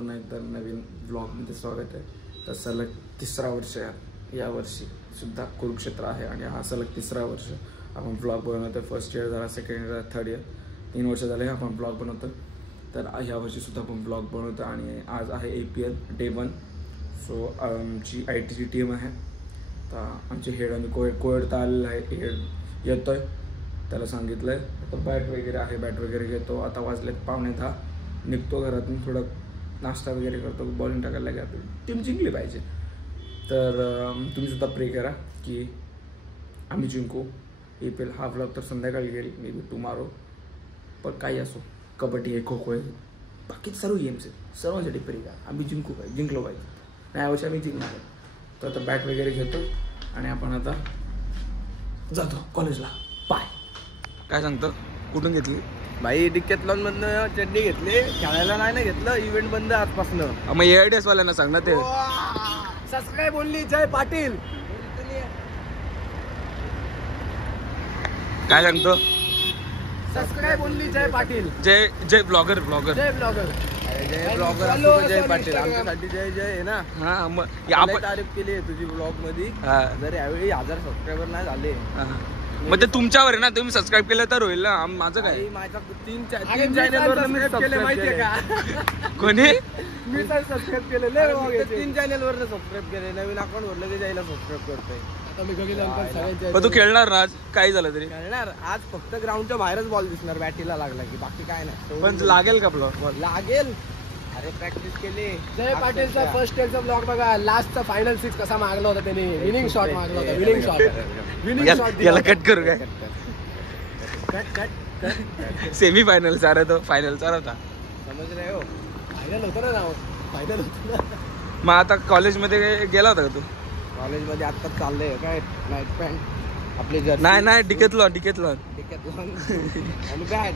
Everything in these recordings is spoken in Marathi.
पुन्हा एकदा नवीन ब्लॉगमध्ये स्वागत आहे. तर सलग 3रा वर्ष आहे, या वर्षी सुद्धा कुरुक्षेत्र आहे आणि हा सलग 3रा वर्ष आपण ब्लॉग बनवतो. फर्स्ट इयर झाला, सेकंड इयर, थर्ड इयर, 3 वर्ष झाले आपण ब्लॉग बनवतो. तर ह्या वर्षी सुद्धा आपण ब्लॉग बनवतो आणि आज आहे APL डे 1. सो आमची ITची टीम आहे. तर आमचे हेड आणि कोएड तर आलेला आहे, हेड येतो आहे, त्याला सांगितलं आहे. आता बॅट वगैरे आहे, बॅट वगैरे घेतो. आता वाजलेत 9:15, निघतो घरातून, थोडं नाश्ता वगैरे करतो, बॉलिंग टाकायला लागेल, आपली टीम जिंकली पाहिजे. तर तुम्हीसुद्धा प्रे करा की आम्ही जिंकू. APL हा व्लॉग तर संध्याकाळी येईल, मे बी टुमारो. पण काही असो, कबड्डी आहे, खो खो आहे, बाकी सर्व गेम्स आहेत, सर्वांसाठी प्रे करा आम्ही जिंकू पाहिजे, जिंकलो पाहिजे. नाही यावर्षी आम्ही जिंकणार आहे. तर आता बॅट वगैरे घेतो आणि आपण आता जातो कॉलेजला. बाय. काय सांगतो, कुठून घेतली भाई? डिकॅथलॉन मधनं चड्डी घेतली, खेळायला नाही ना घेतलं, इव्हेंट बंद आजपासून. मग AIDS वाल्यांना सांग ना ते. सबस्क्राईब बोलली जय पाटील. काय सांगतो, सबस्क्राईब बोलली जय पाटील. जय ब्लॉगर जय ब्लॉगर. जय ब्लॉगर असो जय पाटील, आमच्यासाठी जय जय आहे ना. हा मग आपण तारीफ केली आहे तुझी ब्लॉग मध्ये. जर यावेळी 1000 सबस्क्रायबर नाही झाले मग ते तुमच्यावर आहे ना, तुम्ही सबस्क्राईब केलं तर होईल ना. माझं काय, माझा 3 चॅनलवर मी केले माहितीये का? कोणी? मी तर सबस्क्राईब केलेले, 3 चॅनलवर सबस्क्राईब केले. नवीन अकाउंट वर लगेच जायला सबस्क्राईब करतोय. आता मी सगळ्यांचे. पण तू खेळणार ना आज, काही झालं तरी खेळणार आज. फक्त ग्राउंडच्या बाहेरच बॉल दिसणार बॅटीला लागला की, बाकी काय नाही. पण लागेल का ब्लॉग? लागेल. अरे प्रॅक्टिस केली. जय पाटीलचा फर्स्ट इयरचा ब्लॉग बघा. लास्टचा फायनल 6 कसा मागला होता त्याने, विनिंग शॉट मागला होता. विनिंग शॉट याला कट करू काय? कट सेमी फायनल सारा तो फायनल चार होता, समज रहे हो. फायनल होतं ना, फायनल होतं ना. मग आता कॉलेजमध्ये गेला होता का तू? कॉलेजमध्ये आत्ताच चाललंय काय, नाईट पॅन्ट आपले जर नाही डिकेथलॉन आणि बॅट.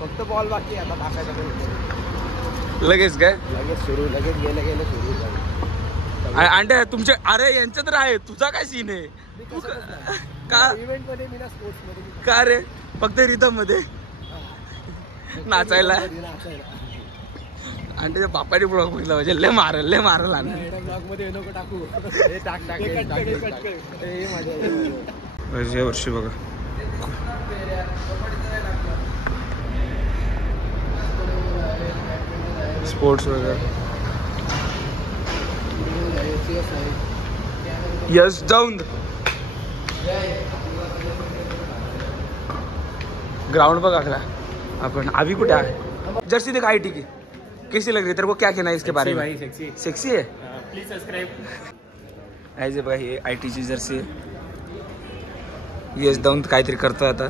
फक्त बॉल बाकी आता टाकायचा. लगेच काय? लगेच सुरू, लगेच गेलं सुरू. अंडे तुमचे. अरे यांचं तर आहे, तुझा काय सीन आहे? का इव्हेंट मध्ये मी ना, स्पोर्ट्स मध्ये का रे? फक्त रिदम मध्ये नाचायला. आणि त्याच्या बापाने ब्लॉग बघितला पाहिजे, लय मारल ब्लॉग मध्ये नको टाकू. या वर्षी बघा स्पोर्ट्स वगैरे. यस जाऊन ग्राउंड बघा आखला अपन. अभी कुछ है जर्सी दिखा IT की, कैसी लग रही है तेरे को? क्या कहना है इसके बारे में? सेक्सी है. Please subscribe. ऐसे बघा ही ITची जर्सी आहे. यस जाऊन काहीतरी करतो आता.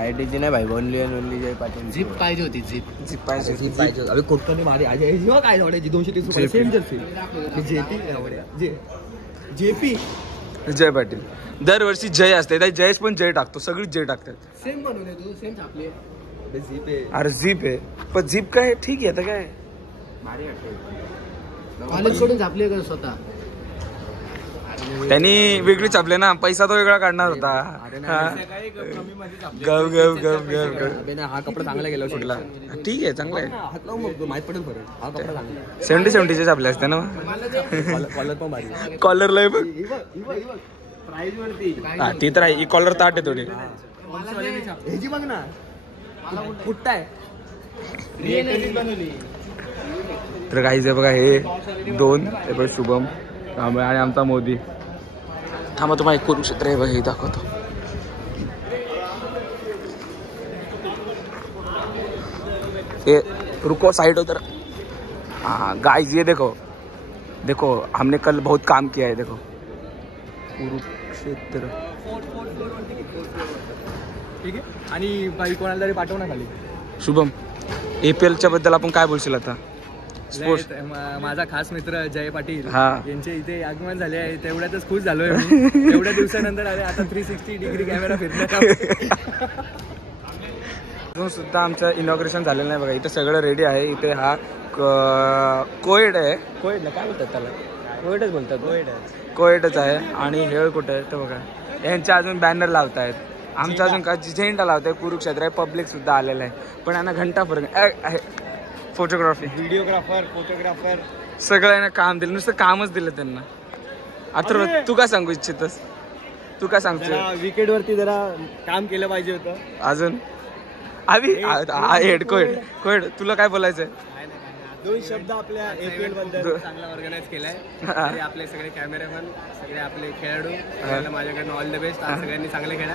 ITची नाही भाई, ओनली जय पाटील. झिप पाहिजे होती, झिप पाहिजे. अरे कोटकनी मारे काय जोडायची 230 रुपये. Same Jersey. JP जय पाटील. दरवर्षी जय असते, जयेश पण जय टाकतो, सगळीच जय टाकतात. सेम बनवले तू, सेम छापले. झिप आहे. अरे झिप आहे, पण झिप काय ठीक आहे आता काय कॉलेज कडून छापले का स्वतः? त्यांनी वेगळी छापले ना, पैसा तो वेगळा काढणार होता. हा कपडा चांगला गेला कुठला. ठीक आहे, चांगला आहे. हात लावून बघतो, माहित पडेल फरक. हा कपडा चांगला. 70-70चे छापले असते ना. कॉलर पण भारी. कॉलरला बघ, प्राइस वरती. हा ती तर आहे. कॉलर ताट आहे थोडी. ह्याची बघ ना, कुठं आहे. तर काहीच आहे बघा, हे 2 हे बघ, शुभम आणि आमचा मोदी. थांबा तुम्हाला कुरुक्षेत्र आहे बघा, हे दाखवतो. ये रुको, साइड उधर. हाँ गाइस ये देखो हमने कल बहुत काम किया है. देखो कुरुक्षेत्र. ठीक आहे. आणि बाई कोणाला तरी पाठव ना खाली. शुभम, APLच्या बद्दल आपण काय बोलशील आता? माझा खास मित्र जय पाटील हा, यांचे इथे आगमन झाले आहे, तेवढ्यातच खुश झालोय मी. एवढ्या दिवसानंतर अरे आता 360 डिग्री कॅमेरा फिरणार. अजून सुद्धा आमचं इनॉग्रेशन झालेलं नाही बघा. इथे सगळं रेडी आहे. इथे हा कोएड आहे. कोएडला काय बोलतात त्याला? कोएडच बोलतात. कोएडच आहे. आणि हेळ कुठे आहे तर बघा, यांचे अजून बॅनर लावत आहेत. आमचा अजून का झेंडा लावत आहे. कुरुक्षेत्र आहे. पब्लिक सुद्धा आलेलं आहे, पण यांना घंटा फरक आहे. फोटोग्राफी, व्हिडिओग्राफर, फोटोग्राफर सगळ्यांना काम दिलं, नुसतं कामच दिलं त्यांना. अथर्व तू काय सांगू इच्छितस? तू काय सांगतो? विकेट वरती जरा काम केलं पाहिजे होतं अजून. आधी हेड कोहेड तुला काय बोलायचंय? 2 शब्द आपल्या APL बद्दल. चांगला ऑर्गनाइज केलाय आणि आपले सगळे कॅमेरामॅन, सगळे आपले खेळाडू, माझ्याकडनं ऑल द बेस्ट. सगळ्यांनी चांगले खेळा.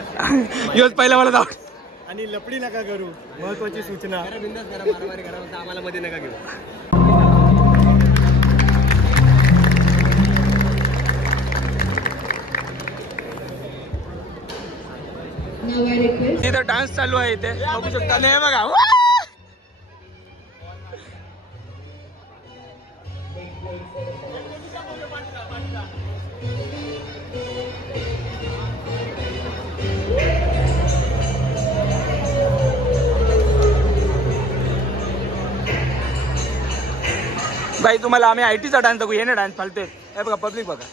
योच पहिला मला जाऊ. आणि लपडी नका करू, महत्वाची सूचना. बिंदास करा, मारामारी करा, आम्हाला मध्ये नका घेऊ. तिथं डान्स चालू आहे, इथे बघू शकता. नाही बघा, भाई तुम्हाला आम्ही ITचा डान्स दाखवू. ये ना डान्स फालते. हे बघा पब्लिक बघा.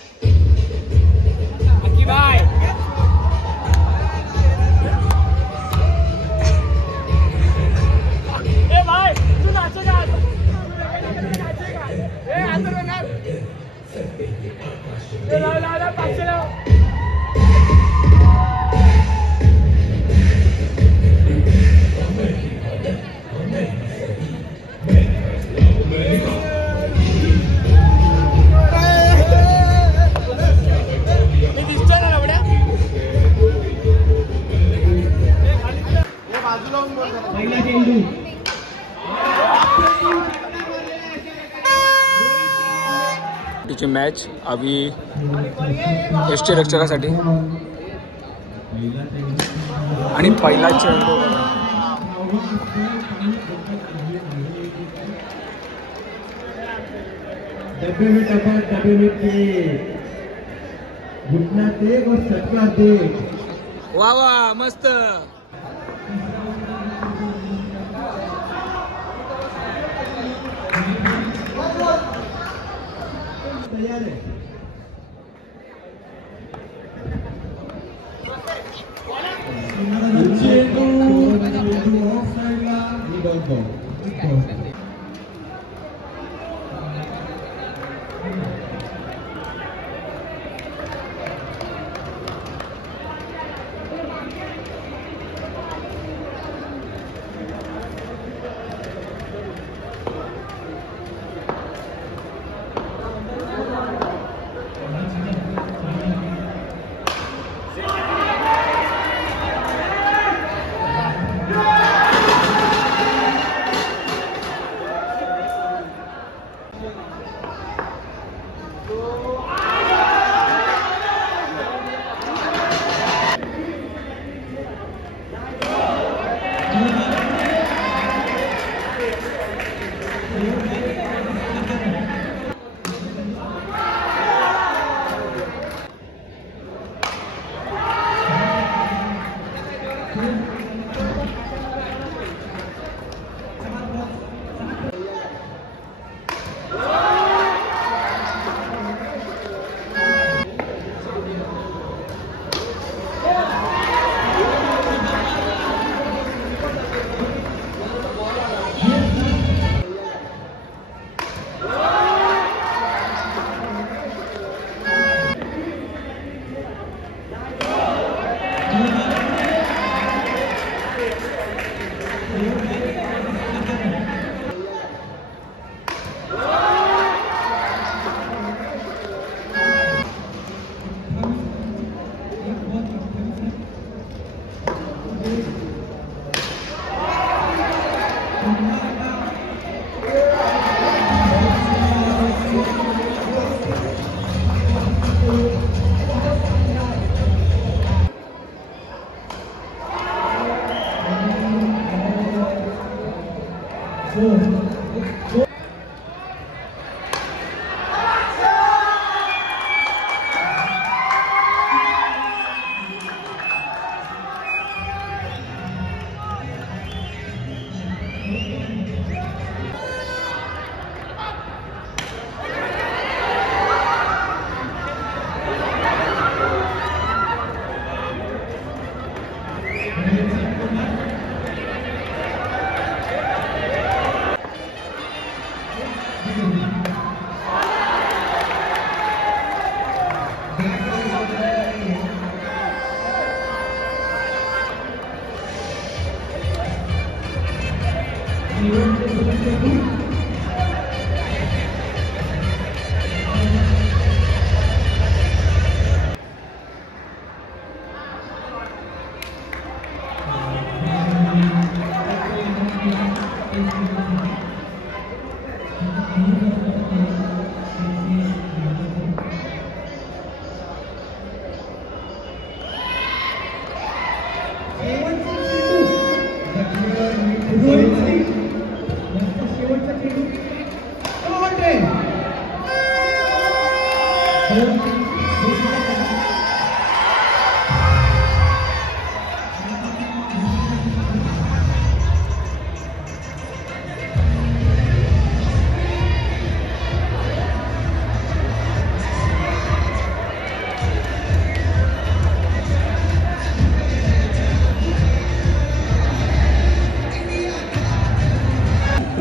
तिची मॅच अभी एसटी रक्षकासाठी आणि पहिला चेंडू डब्बे में टपक, डब्बे में केक, घुटना टेक और सटका टेक. वा वा मस्त. तयार आहे.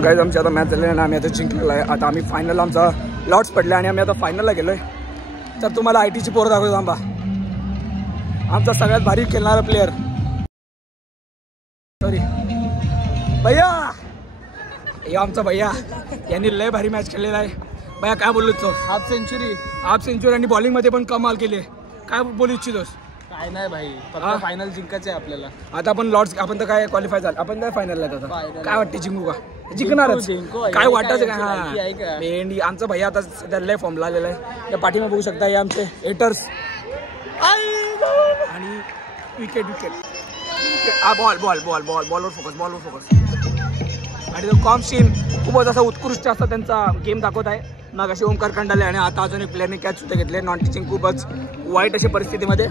गाईज आमची आता मॅच झाली आणि आम्ही आता जिंकलेला आहे. आता आम्ही फायनल आमचा लॉट्स पडले आणि आम्ही आता फायनलला गेलोय. तर तुम्हाला आयटीची पोरं दाखवतो थांबा. आमचा सगळ्यात भारी खेळणारा प्लेयर सॉरी भैया, हे आमचा भैया यांनी लय भारी मॅच खेळलेला आहे. भैया काय बोलू इच्छितो? हाफ सेंचुरी आणि बॉलिंगमध्ये पण कमाल केली आहे. काय बोलू इच्छितोस? काय नाही भाई, फक्त फायनल जिंकायचं आहे आपल्याला. आता आपण लॉर्ड्स आपण तर काय क्वालिफाय झालं, आपण काय फायनलला आता काय वाटते जिंकू का? जिंकणारच काय वाटतं का? हा मेंढी आमचा भैया आता सध्या लय फॉर्मला आलेला आहे. या पाठीमा बघू शकता हे आमचे हेटर्स आणि विकेट बॉलवर फोकस आणि तो कॉम्सिन खूपच असा उत्कृष्ट असा त्यांचा गेम दाखवत आहे. मग अशी ओमकार खंडाले आणि आता अजून एक प्लेअरने कॅच सुद्धा घेतले. नॉन टीचिंग खूपच वाईट अशा परिस्थितीमध्ये.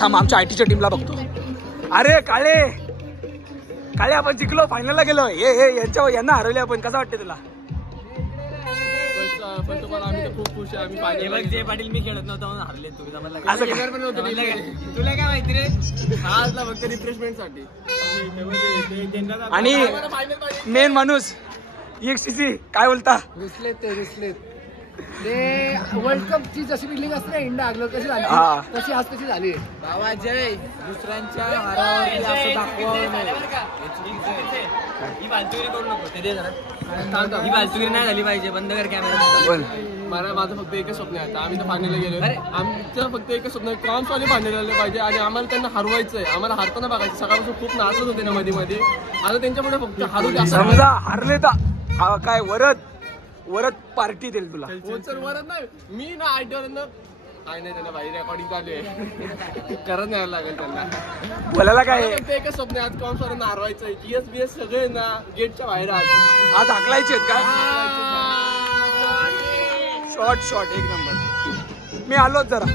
थांब आमच्या आयटीच्या टीमला बघतो. अरे काळे आपण जिंकलो, फायनलला गेलो. यांना हरवले आपण. कसं वाटतं तुला? खूप खुश आहे आम्ही. पाटील मी खेळत नव्हता म्हणून हरले तुला काय माहिती रे? आजला फक्त रिफ्रेशमेंटसाठी. आणि मेन माणूस EXCC काय बोलता? रुसलेत ते वर्ल्ड कपची जशी बिल्डिंग असते ना इंडिया आगलो कशी झाली तशी आज कशी झाली. बाबा जय दुसऱ्यांच्या हारावर असं दाखवा ही बालतुगिरी करू नको. ही बालतुगिरी नाही झाली पाहिजे. बंद कर कॅमेरा. माझं फक्त एकच स्वप्न आहे. आम्ही तर फायनलला गेलो. आमचं फक्त एकच स्वप्न आहे, क्रॉन्सवाले फायनल आले पाहिजे आणि आम्हाला त्यांना हरवायचं आहे. आम्हाला हारताना बघायचं. सकाळपासून खूप नाचत होते ना मध्ये आता त्यांच्यापुढे फक्त हारू द्या. समजा हरले तर काय वरत पार्टी देईल तुला. वरत नाही मी ना आयटीवर काय नाही त्यांना भाई रेकॉर्डिंग चालू आहे. करत नाही लागेल त्यांना. बोलायला काय एकच स्वप्न आज कॉन्सवाल्यांना हरवायचं आहे. GS सगळे ना गेटच्या बाहेर आज हाकलायचे का? शॉर्ट एक नंबर. मी आलोच जरा.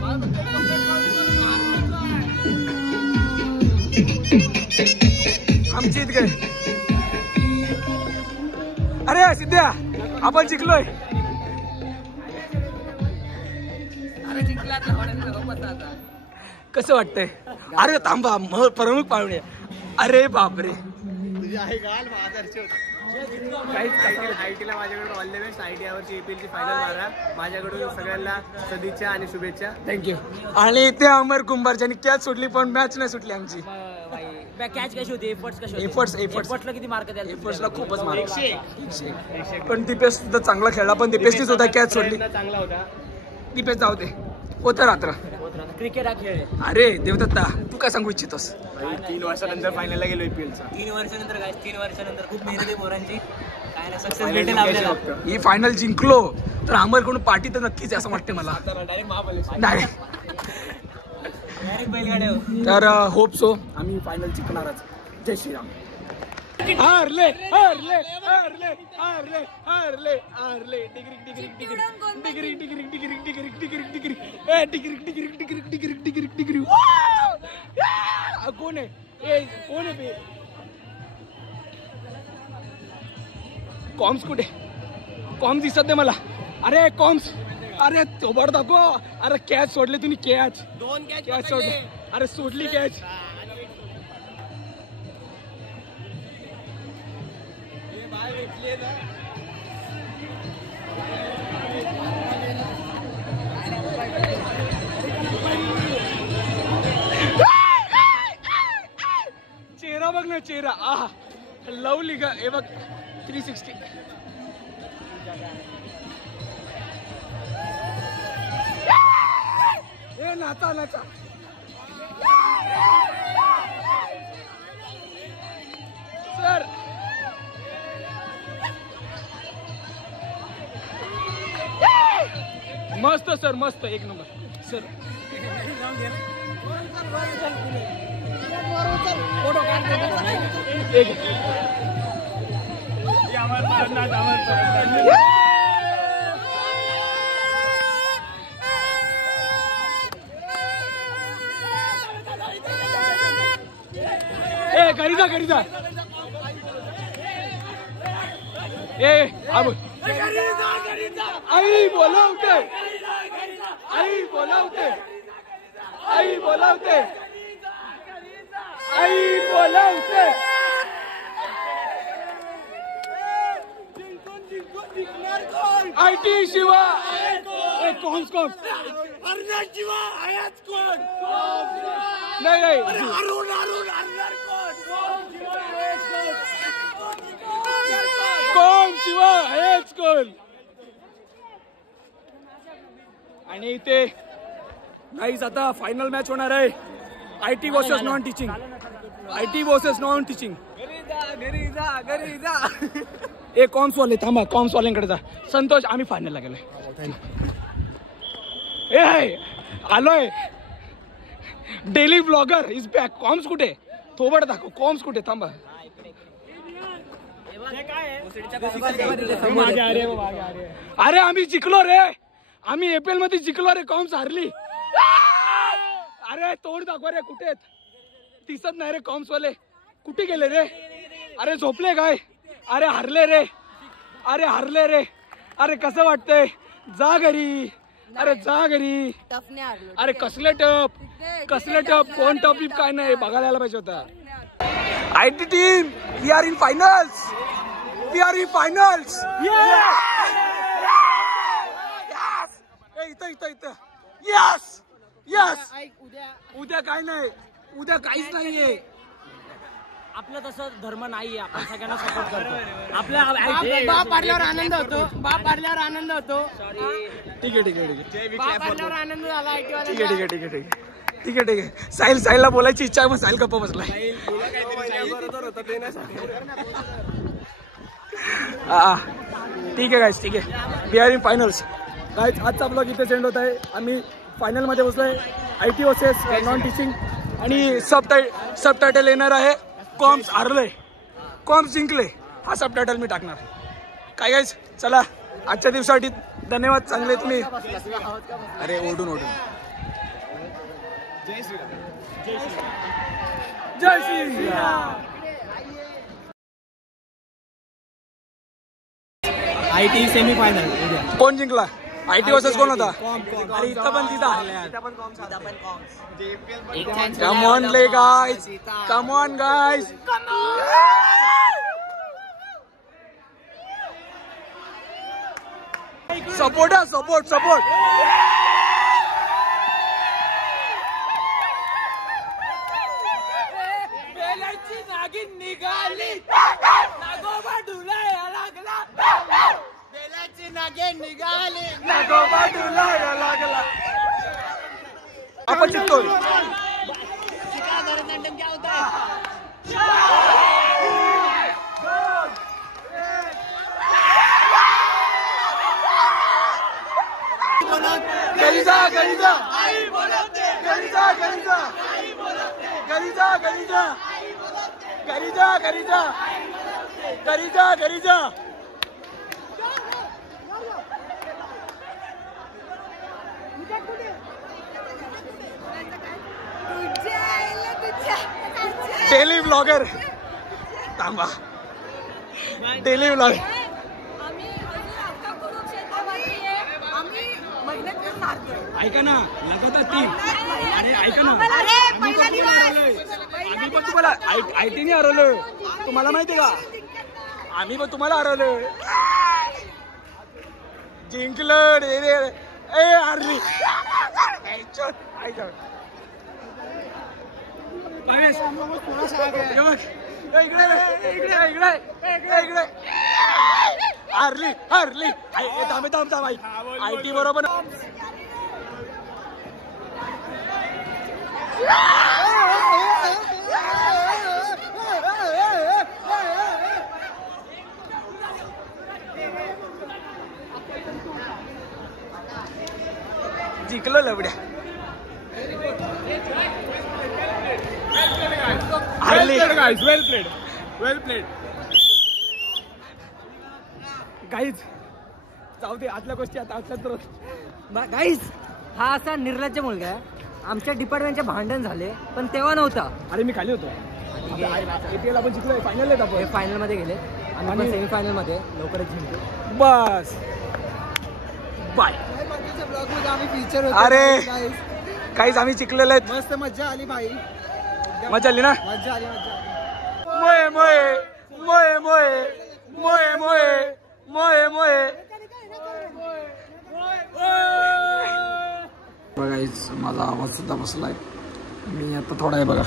आमची इतके अरे सिद्ध्या आपण जिंकलोय. कसं वाटतंय? अरे थांबा प्रमुख पाहुणे. अरे बापरे आयटीला माझ्याकडून ऑल द बेस्ट. आयटी यावरची APLची फायनल मारा. माझ्याकडून सगळ्यांना सदिच्छा आणि शुभेच्छा. थँक्यू. आणि ते अमर कुंभार ज्यांनी कॅच सुटली पण मॅच नाही सुटली आमची. कॅच कशी होती? एफर्ट्सला किती मार्क द्याल? एफर्ट्सला खूपच मार्क. 101. पण दीपेश सुद्धा चांगला खेळला पण दीपेशनीच होता कॅच सोडली. चांगला होता दीपेश जाऊ दे. होतं रात्र क्रिकेट हा खेळ. अरे देवदत्ता तू काय सांगू इच्छितोस? 3 वर्षानंतर फायनलला गेलो APLचा. 3 वर्षानंतर काय? 3 वर्षानंतर खूप मेहनत आहे पोरांची. काय ना सक्सेस भेटेल आपल्याला. ही फायनल जिंकलो तर अमरकडून पार्टी तर नक्कीच असं वाटतं मला. डायरेक्ट महाबलेश्वर. तर होप सो आम्ही फायनल जिंकणारच. जय श्रीराम. हारले डिग्री. कोण आहे? कॉम्स कुठे? कॉम्स दिसत नाही मला. अरे कॉम्स, अरे थोबड दाखव. अरे कॅच सोडले तुम्ही. कॅच सोडले. अरे सोडली कॅच. चेहरा आहा लवली ग हे बघ 360 ए नाचा नाचा सर मस्त सर मस्त एक नंबर सर गरीजा ए अब आई बोलावते आई बोलावते आई बोलावते आई बोलावते आयटी शिवा कौन शिवा आयाच कोण नाही अरुण कोण शिवा हेच कोण आणि इथे गाईज आता फायनल मॅच होणार आहे IT versus non teaching IT versus non teaching घरी जा ए कॉम्सवाले थांबा कॉम्सवाल्यांकडे जा संतोष आम्ही फायनलला गेलोय ए आलोय डेली ब्लॉगर इज बॅक कॉम्स कुठे थोबड दाखव कॉम्स कुठे थांबा अरे आम्ही जिंकलो रे आम्ही एप्रिल मध्ये जिंकलो रे कॉम्स हारली अरे तोड दाखवा रे कुठे दिसत नाही रे कॉम्स वाले कुठे गेले रे अरे झोपले काय अरे हारले रे अरे कसं वाटतंय जा घरी अरे जा घरी अरे कसले टप कोण टप काय नाही बघायला यायला पाहिजे होता IT team we are in finals इथं यस उद्या काय नाही उद्या काहीच नाहीये आपलं तसं धर्म नाहीये आपण सगळ्यांना सपोर्ट करतो आपल्या बाप पाडल्यावर आनंद होतो ठीक आहे बाप पाडल्यावर आनंद झाला ठीक आहे साहिलला बोलायची इच्छा आहे मग साहिल गप्पा बसला ठीक आहे गाईज ठीक आहे we are in finals guys आजचा ब्लॉग इथे सेंड होत आहे आम्ही फायनल मध्ये बसलोय आयटी वर्सेस नॉन टीचिंग आणि सबटायटल येणार आहे कॉम्स हारले कॉम्स जिंकले हा सबटायटल मी टाकणार काय गाईज चला आजच्या दिवसासाठी धन्यवाद चांगले तुम्ही अरे ओढून जय श्रीराम आयटी सेमीफायनल कोण जिंकला आयटी वर्सेस कोण होता अरे इथं पण तिथं कम ऑन ले guys come on guys support बेलाची नागिन निघाली नागोबा डुलाया लागला बेलाची नागिन निघाली नागोबा डुलाया लागला आपण जिंकतोय क्या होता है गरीजा आई बोलते गरीजा डेली ब्लॉगर थांबा डेली ब्लॉगर ऐका ना लगातार 3 अरे ऐका ना आम्ही पण तुम्हाला आयटी नाही हरवलं तुम्हाला माहितीये का आम्ही पण तुम्हाला हरवलं जिंकलं रे ए हारली हारली हारली IT बरोबर जिंकलो लवड्या वेल प्लेड गाईज जाऊ दे आतल्या गोष्टी आता आतल्या गाईज हा असा निर्लज्ज मुलगा आहे. आमच्या डिपार्टमेंटचे भांडण झाले पण तेव्हा नव्हता. अरे मी खाली होतो APL आपण जिंकलोय फायनल आहे आपण फायनल मध्ये गेले आणि सेमीफायनल मध्ये लवकरच जिंकलो. बस बाय. ब्लॉग मध्ये आम्ही फीचर अरे काहीच आम्ही जिंकलेले आहेत. मस्त मजा आली भाई. मजा आली ना. मजा आली. मोये मोये मोये मोये मोये मोये मोये मोये. बघा माझा आवाज सुद्धा बसलाय. मी आता थोडा आहे बघा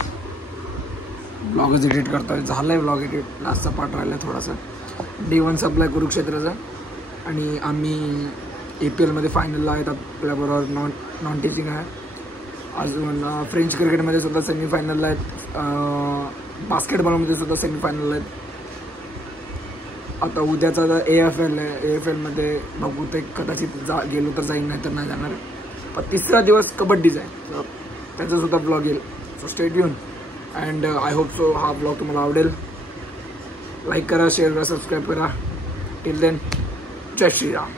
ब्लॉगच एडिट करतोय. झालाय ब्लॉग एडिट. लास्टचा पार्ट राहिला थोडासा. D1 सप्लाय कुरुक्षेत्राचा आणि आम्ही APL मध्ये फायनलला आहेत. आपल्याबरोबर नॉन टीचिंग आहे. अजून फ्रेंच क्रिकेटमध्ये सुद्धा सेमीफायनलला आहेत. बास्केटबॉलमध्ये सुद्धा सेमीफायनलला आहेत. आता उद्याचा AFL आहे. AFL मध्ये बघू ते कदाचित गेलो तर जाईन नाही तर नाही जाणार. पण तिसरा दिवस कबड्डीचा आहे त्याचा सुद्धा ब्लॉग येईल. So stay tune and I hope so हा ब्लॉग तुम्हाला आवडेल. लाईक करा शेअर करा सबस्क्राईब करा. टिल देन जय श्रीराम.